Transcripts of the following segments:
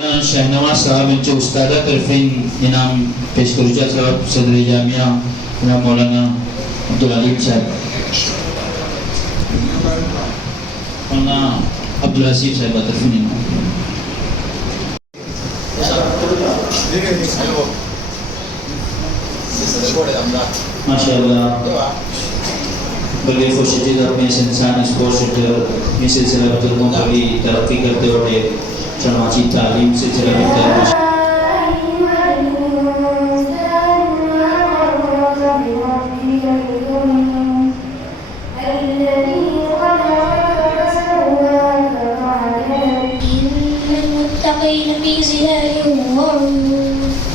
शहनवाज साहब इनके उस्ताद तरफीन इनाम पेश करूँगा साहब सदर जामिया मौलाना अब्दुल अलीम साहब मौलाना अब्दुल हसीब साहब तरफीन इनाम माशाअल्लाह बल्कि खुशी अपने इंसान स्पोर्ट्स में सिलसिला बुजुर्गों को भी तरक्की करते हुए शमाची तालीम से चला करता है।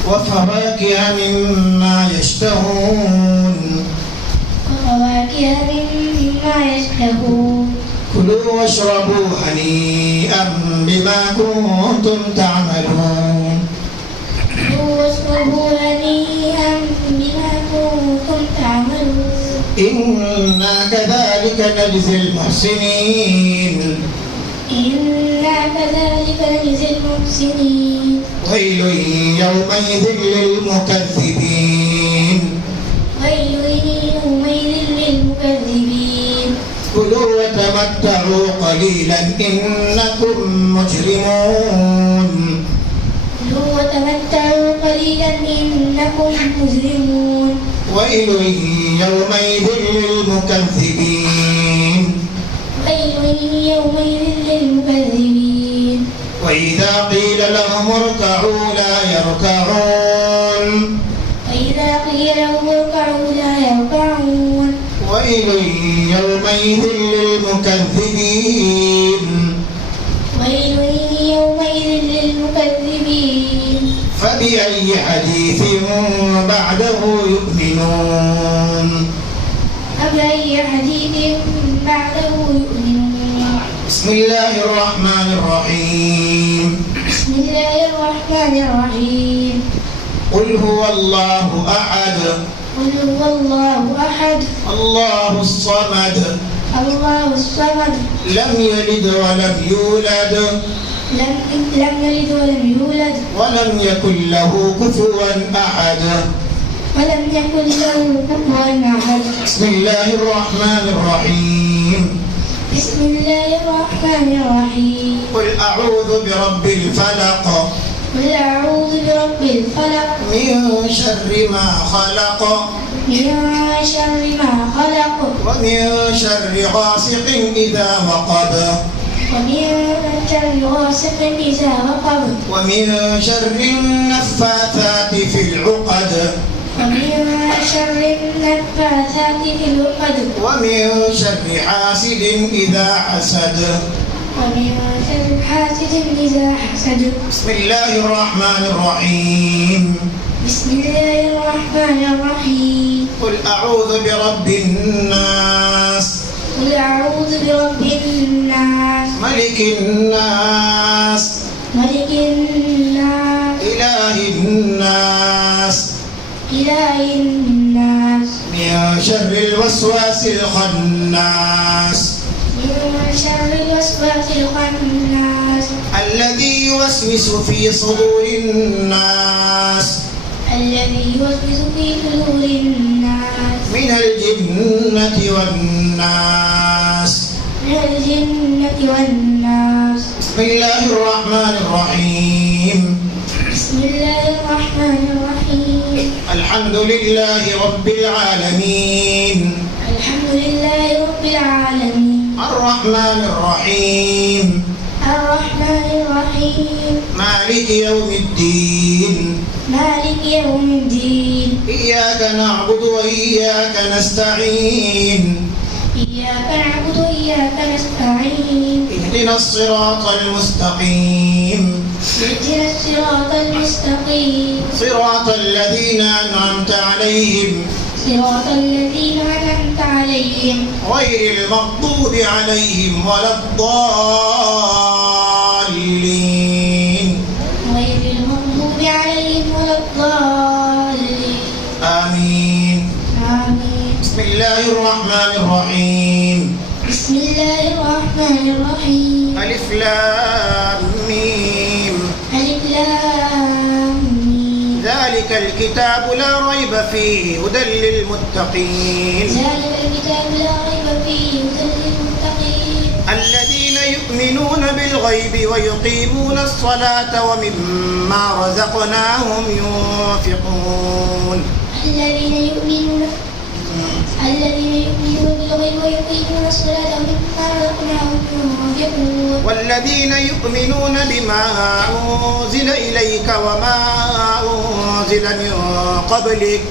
وفواكه مما يشتهون كلوا واشربوا هنيئا بما كنتم تعملون إنا كذلك نجزي المحسنين ويل يومئذ للمكذبين كلوا وتمتعوا قليلا إنكم مجرمون ويل يومئذ للمكذبين وإذا قيل لهم اركعوا لا يركعون ويل يومئذ للمكذبين فبأي حديث بعده يؤمنون بسم الله الرحمن الرحيم قل هو الله أحد الله الصمد لم يلد ولم يولد ولم يكن له كفوا أحد بسم الله الرحمن الرحيم قل أعوذ برب الفلق من شر ما خلق ومن شر غاسق إذا وقب ومن شر النفاثات في العقد ومن شر حاسد إذا حسد بسم الله الرحمن الرحيم قل أعوذ برب الناس ملك الناس إله الناس من شر الوسواس الخناس الذي يوسوس في صدور الناس من الجنة والناس بسم الله الرحمن الرحيم الحمد لله رب العالمين الرحمن الرحيم مالك يوم الدين إياك نعبد وإياك نستعين اهدنا الصراط المستقيم صراط الذين أنعمت عليهم غير المغضوب عليهم ولا الضالين آمين بسم الله الرحمن الرحيم ألف لام ميم الكتاب لا ريب فيه هدى للمتقين ذلك الكتاب لا ريب فيه هدى للمتقين الذين يؤمنون بالغيب ويقيمون الصلاة ومما رزقناهم ينفقون الذين يؤمنون بالغيب ويقيمون الصلاة ومما رزقناهم ينفقون والذين يؤمنون بما أنزل إليك وما أنزل من قبلك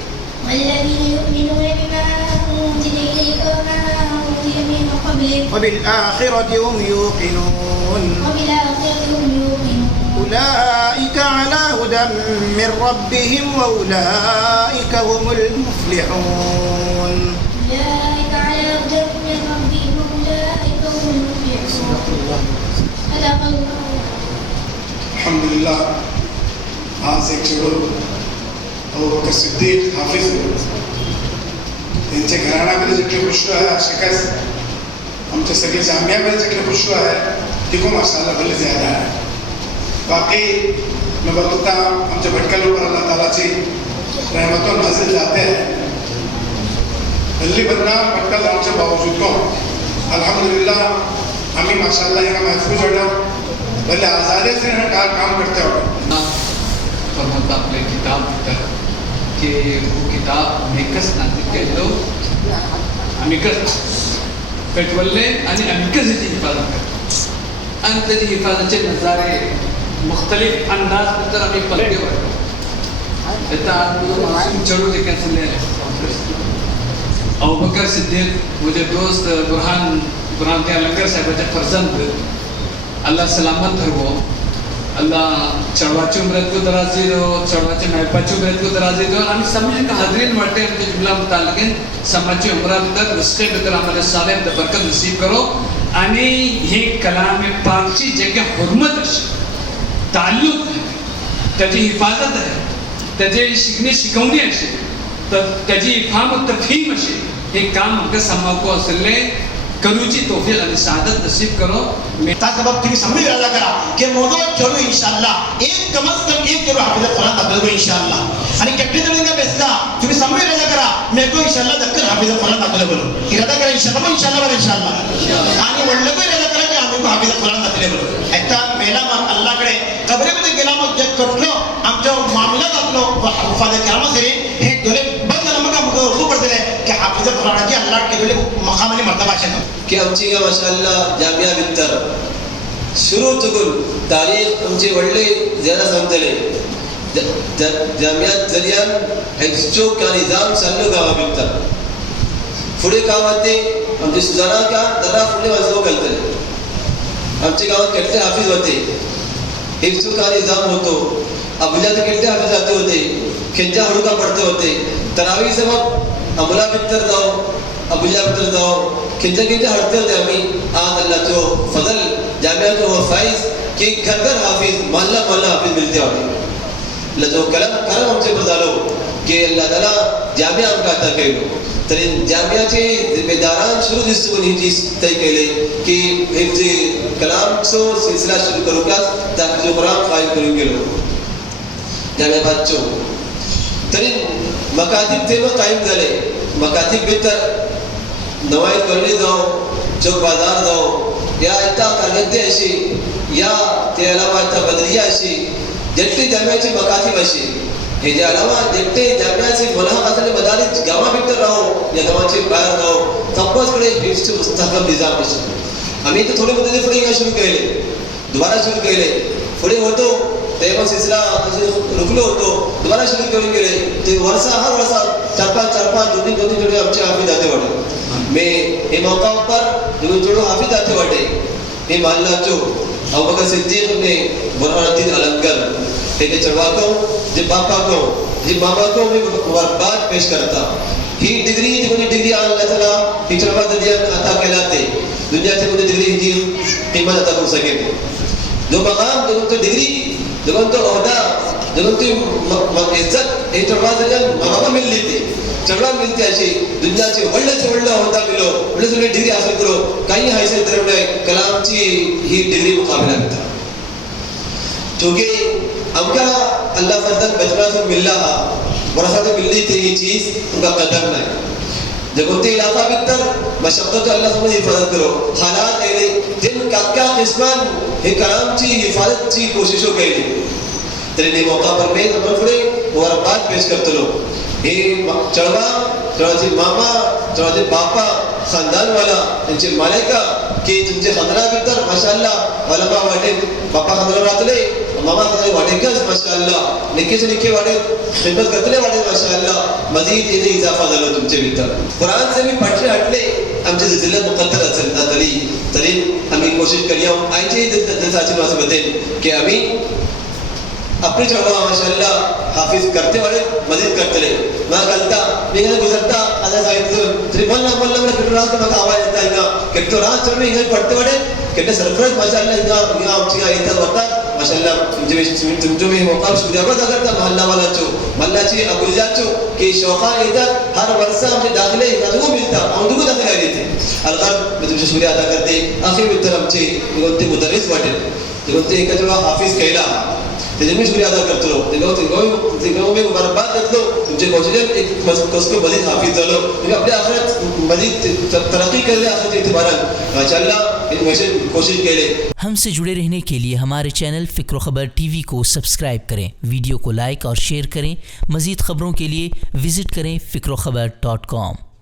والذين يؤمنون بما أنزل إليك وما أنزل من قبلك وبالآخرة هم يوقنون وبالآخرة هم يوقنون أولئك على هدى من ربهم وأولئك هم المفلحون أولئك على هدى من ربهم وأولئك هم المفلحون صدق الله. الحمدلله. आज एक शेवट अबू बकर सिद्दीक हाफिज त्यांच्या घराण्यामध्ये जितले पुष्प आहे अशिकाच आमच्या सगळे जामियामध्ये जितले पुष्प आहे तिको माशाअल्लाह भले ज्यादा आहे. बाकी मैं बतौता आमच्या भटक्या लोकांना अल्लाह तालाची रहमतों नाजिल जाते हैं अल्ली बदना भटका जाऊच्या बावजूद को अल्हम्दुलिल्लाह आम्ही माशाअल्लाह यहाँ महफूज हो भले आज़ादी से काम करते हो. फरमाता आपले किताब की वो किताब मेकस नाजिल केलो अमिकस पेटवल्ले आणि अमिकसची हिफाजत करतो आणि त्याची हिफाजतचे नजारे मुख्तलिफ अंदाज तर आम्ही पलटे वाटतो त्याचा मासूम चढू ते कॅन्सल अबू बकर सिद्दीक मुझे दोस्त बुरहान त्या लंगर साहेबाचे फर्जंद अल्लाह सलामत धरवो अल्लाह चढ़वाची उम्रत को दराजी दो चढ़वाची महपाची उम्रत को दराजी दो आणि समझ का हाजरीन वाटे हमने जुमला मुतालिकिन समाची उम्रत दर रस्ते बदर हमारे साले द बरकत नसीब करो आणि हे कलाम पाकची जगह हुर्मत अशी ताल्लुक त्याची हिफाजत आहे त्याचे शिकणे शिकवणी अशी तर त्याची इफाम व तफहीम अशी हे काम हमका समाको असले करूची तौफीक आणि सादत नसीब करो. त्या सबब तुम्ही समजून राजा करा की मोदो चढू इंशाअल्लाह एक कमस कम एक करू हाफिज कुरान दाखलो इंशाअल्लाह आणि कट्टी जणींना बेसला तुम्ही समजून राजा करा मेको इंशाअल्लाह दक्कर हाफिज कुरान दाखलो बोलो इरादा करा इंशाअल्लाह इंशाअल्लाह आणि वडलं पण राजा करा की आम्ही हाफिज कुरान दाखले बोलो आता मेला मग अल्लाहकडे कबरेमध्ये गेला मग जग कटलो आमच्या मामला दाखलो वफाद करामसरी हे दोले बंद नमका मग खूप पडले की हाफिज कुरानाची अल्लाह केलेले मकामाने मर्तबा आहे की आमची माशाअल्लाह जामिया भितर सुरू चुकून तारीख आमचे व्हडले ज्यादा सांगतले जामियात जरियान एक्सचो का निजाम चाललो गावा भितर फुडे गावाते आमचे सुजाना का जरा फुडे वाजव घालतले आमच्या गावात केट्टे हाफिज होते एक्सचो का निजाम होतो अबुल्यात केट्टे हाफिज जाते होते खिंजा हडुका पडते होते तरावी समोर अबुला भितर जाओ अबुल्या भितर जाओ खिंजा हटते होते आम्ही आज अल्लाहचो फजल जामियाचो हो फाइज की घर घर हाफिज मोहल्ला मोहल्ला हाफिज मिलते होते जो करम आमचे पर झालो की अल्लाह ताला जामिया आमकां अता केलो तरी जामियाचे जिम्मेदारान शुरू दिसतून ही चीज तय केले की हिफ्ज कलामचो सिलसिला शुरू करूंकाच ताजो कुरान कायम करून गेलो जामिया बादचो तरी मकातीब तेव्हा कायम झाले मकातीब भितर नवाई कॉलोनी जाओ चौक बाजार जाओ या इतना कारगते अशी या ते अलावा इतना बदरिया अशी जेटली जामियाची मकातीब अशी हे जे अलावा जेट्टे जामियाची मुलाहक असले मदारिस गावा भितर राहो या गावाचे बाहेर राहो तब्बसकडे हिफ्जचे मुस्तहकम निजाम अशी आम्ही तर थोडे मुद्दे पुढे शुरू केले दोबारा शुरू केले पुढे होतो तेव्हा सिलसिला रुकलो होतो दोबारा शुरू करून गेले ते वर्षा हर वर्षा चार पाच दोन जोडे आमचे हाफिज जाते वाटे मैं हे मौका पर जो जोड़ो हाफिज आते वाटे हे मोहल्ला जो अबू बकर सिद्दीक ने बुरहानुद्दीन अलंगर हे चढ़वा को जे बापा को जे मामा को मैं मुबारकबाद पेश करता ही डिग्री अल्लाह ताला ही चढ़वा दिया अता कहलाते दुनिया से मुझे डिग्री ही कीमत अता कर सके जो मकाम जो तो डिग्री जो तो ओहदा जो तो इज्जत हे चढ़वा दिया मामा मिल लेते चढ़वा मिलते अशी दुनियाचे वडले होता मिलो वडले डिग्री हासिल करो काही हायसे तर कलामची ही डिग्री मुकाबला करता چونکہ ہم کا اللہ فرزن بچپنا سے مل رہا برسا تو مل رہی تھی یہ چیز ان کا قدر نہیں جب ہوتے علاقہ بکتر مشقت اللہ سمجھ حفاظت کرو حالات ایلے جن کا قسمان ایک کرام چی حفاظت چی کوششوں کے لیے تیرے موقع پر میں نمبر پڑے اور بات پیش کرتے لو یہ چڑوا جی ماما چڑوا جی باپا خاندان والا ان سے مالکہ کہ تم سے خاندانہ بکتر ماشاءاللہ علماء واٹے باپا خاندانہ راتلے ماما خاندانہ واٹے کس ماشاءاللہ نکے سے نکے واٹے خدمت کرتے واٹے ماشاءاللہ مزید یہ اضافہ دلو تم سے بکتر قرآن سے بھی پڑھنے ہٹلے ہم سے ذلت مقدر اثر ترین ہمیں کوشش کریا ہوں آئی چاہیے دل ساچی بات سے بتائیں کہ ہمیں اپنی چڑھوا ماشاءاللہ حافظ کرتے والے مزید کرتے لے میں کلتا میں گزرتا اللہ صاحب تری ملنا میں کتو رات میں آواز دیتا ہے کہ کتو رات چڑھ میں انہیں پڑھتے والے کتنے سرفرد ماشاءاللہ انہیں ہم چیزیں ایتا ہوتا ماشاءاللہ تم جو میں موقع شکریابت اگر تا محلہ والا چو محلہ چی ابو جا چو کہ شوقان ایتا ہر ورسہ ہم سے داخلے ایتا ملتا ہم دو کو داخل آ رہے تھے الغرب میں تم سے شکریہ ادا کرتے آخر بہتر ہم سے نگونتے مدرس واٹے نگونتے ایک جو حافظ کہلا تجھے بھی شکریہ ادا کرتے لو تنگوں میں مبارکباد کرتے لو تم سے کوشش ایک اس کو مزید حافظ دلو لیکن اپنے آخرت مزید ترقی کر لے آخرت اعتبارا ماشاءاللہ ان کوشش کے لئے ہم سے جڑے رہنے کے لیے ہمارے چینل فکر و خبر ٹی وی کو سبسکرائب کریں ویڈیو کو لائک اور شیئر کریں مزید خبروں کے لیے وزٹ کریں فکروخبر.com